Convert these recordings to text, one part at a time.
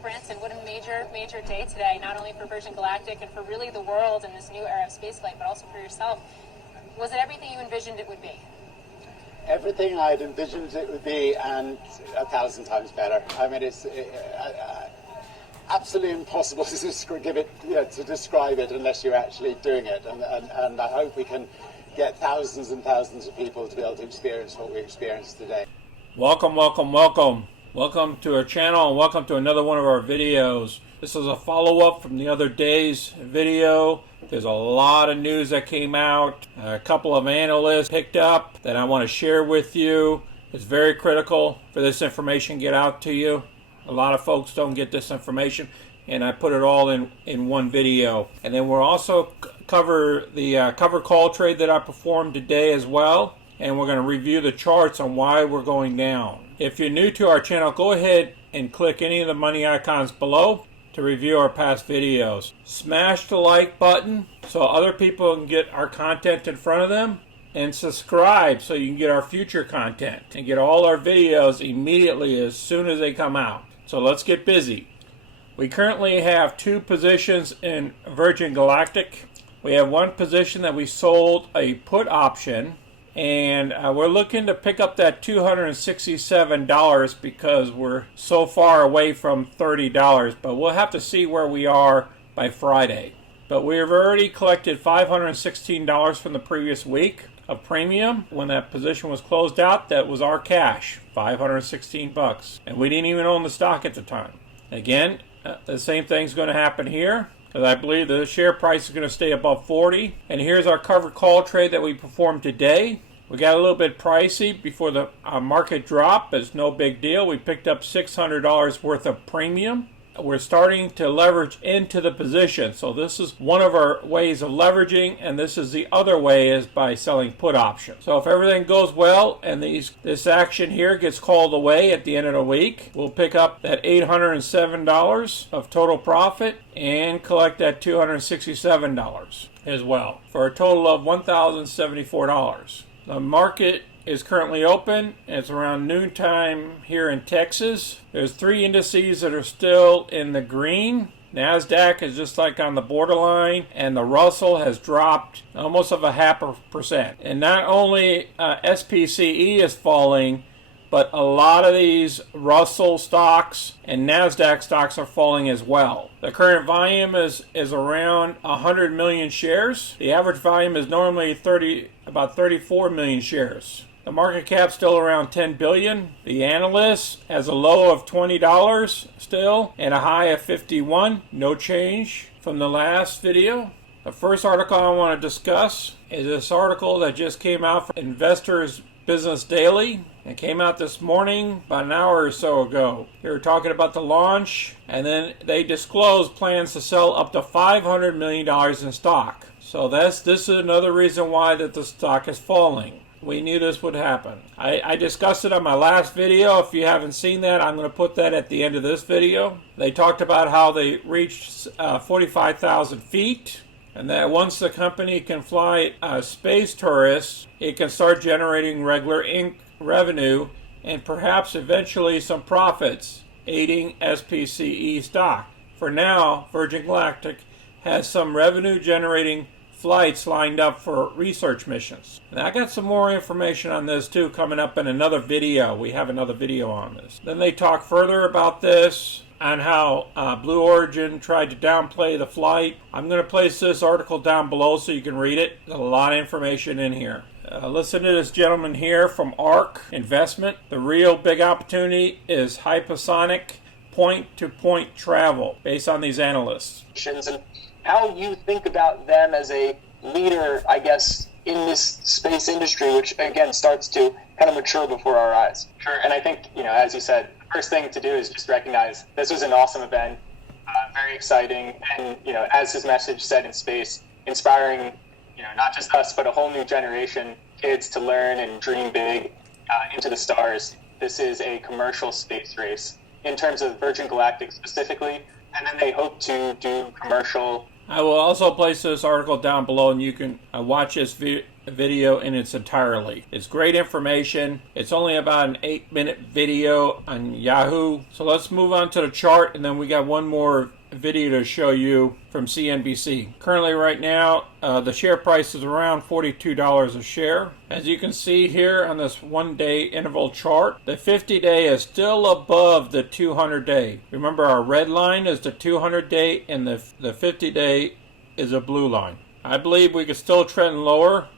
Branson, what a major day today, not only for Virgin Galactic and for really the world in this new era of spaceflight, but also for yourself. Was it everything you envisioned it would be? Everything I'd envisioned it would be, and 1,000 times better. I mean, it's absolutely impossible to describe it unless you're actually doing it. And I hope we can get thousands and thousands of people to be able to experience what we experienced today. Welcome to our channel, and welcome to another one of our videos. This is a follow-up from the other day's video. There's a lot of news that came out. A couple of analysts picked up that I want to share with you. It's very critical for this information to get out to you. A lot of folks don't get this information, and I put it all in one video. And then we'll also cover the cover call trade that I performed today as well. And we're going to review the charts on why we're going down. If you're new to our channel, go ahead and click any of the money icons below to review our past videos. Smash the like button so other people can get our content in front of them. And subscribe so you can get our future content and get all our videos immediately as soon as they come out. So let's get busy. We currently have two positions in Virgin Galactic. We have one position that we sold a put option, and we're looking to pick up that $267 because we're so far away from $30, but we'll have to see where we are by Friday. But we've already collected $516 from the previous week of premium. When that position was closed out, that was our cash, $516, and we didn't even own the stock at the time. Again, the same thing's going to happen here, because I believe the share price is going to stay above 40. And here's our covered call trade that we performed today. We got a little bit pricey before the market drop, but it's no big deal. We picked up $600 worth of premium. We're starting to leverage into the position. So this is one of our ways of leveraging, and this is the other way, is by selling put options. So if everything goes well and this action here gets called away at the end of the week, we'll pick up that $807 of total profit and collect that $267 as well, for a total of $1,074. The market is currently open. It's around noontime here in Texas. There's three indices that are still in the green. NASDAQ is just like on the borderline, and the Russell has dropped almost of 0.5%. And not only SPCE is falling, but a lot of these Russell stocks and NASDAQ stocks are falling as well. The current volume is around 100 million shares. The average volume is normally about 34 million shares. The market cap still around 10 billion. The analyst has a low of $20 still and a high of 51. No change from the last video. The first article I want to discuss is this article that just came out from Investors Business Daily. It came out this morning, about an hour or so ago. They were talking about the launch, and then they disclosed plans to sell up to $500 million in stock. So this is another reason why that the stock is falling. We knew this would happen. I discussed it on my last video. If you haven't seen that, I'm going to put that at the end of this video. They talked about how they reached 45,000 feet, and that once the company can fly space tourists, it can start generating regular revenue and perhaps eventually some profits, aiding SPCE stock. For now, Virgin Galactic has some revenue generating flights lined up for research missions. And I got some more information on this too coming up in another video. We have another video on this. Then they talk further about this, on how Blue Origin tried to downplay the flight. I'm going to place this article down below so you can read it. There's a lot of information in here. Listen to this gentleman here from ARK Investment. The real big opportunity is hypersonic point-to-point travel, based on these analysts. And how you think about them as a leader, I guess, in this space industry, which again starts to kind of mature before our eyes. Sure. And I think, as you said, the first thing to do is just recognize this was an awesome event, very exciting, and as his message said in space, inspiring, not just us, but a whole new generation, kids to learn and dream big into the stars. This is a commercial space race in terms of Virgin Galactic specifically, and then they hope to do commercial I will also place this article down below, and you can watch this video in its entirety. It's great information. It's only about an 8-minute video on Yahoo. So let's move on to the chart, and then we got one more video to show you from CNBC. Currently right now, the share price is around $42 a share. As you can see here on this 1-day interval chart, the 50-day is still above the 200-day. Remember, our red line is the 200-day and the 50-day is a blue line. I believe we could still trend lower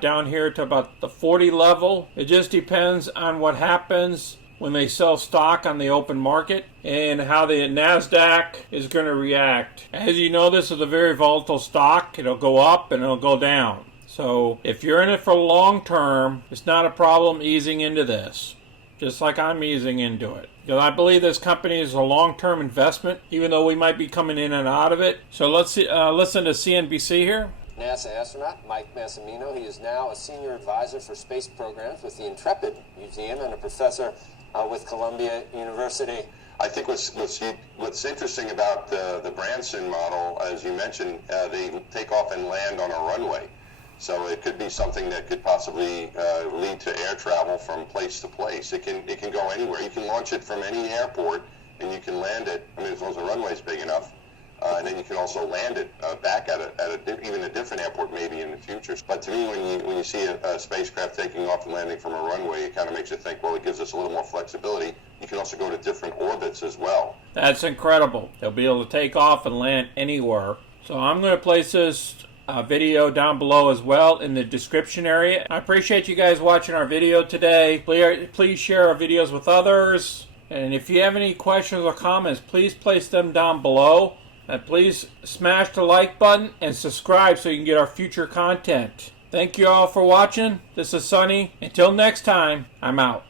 down here to about the 40 level. It just depends on what happens when they sell stock on the open market and how the NASDAQ is going to react. As you know, this is a very volatile stock. It'll go up and it'll go down. So if you're in it for long term, it's not a problem easing into this, just like I'm easing into it. Because I believe this company is a long-term investment, even though we might be coming in and out of it. So let's listen to CNBC here. NASA astronaut Mike Massimino, he is now a senior advisor for space programs with the Intrepid Museum and a professor with Columbia University. I think what's interesting about the Branson model, as you mentioned, they take off and land on a runway. So it could be something that could possibly lead to air travel from place to place. It can go anywhere. You can launch it from any airport, and you can land it. I mean, as long as the runway is big enough. And then you can also land it back at even a different airport maybe in the future. But to me, when you see a spacecraft taking off and landing from a runway, it kind of makes you think, well, it gives us a little more flexibility. You can also go to different orbits as well. That's incredible. They'll be able to take off and land anywhere. So I'm going to place this video down below as well in the description area. I appreciate you guys watching our video today. Please share our videos with others. And if you have any questions or comments, please place them down below. And please smash the like button and subscribe so you can get our future content. Thank you all for watching. This is Sonny. Until next time, I'm out.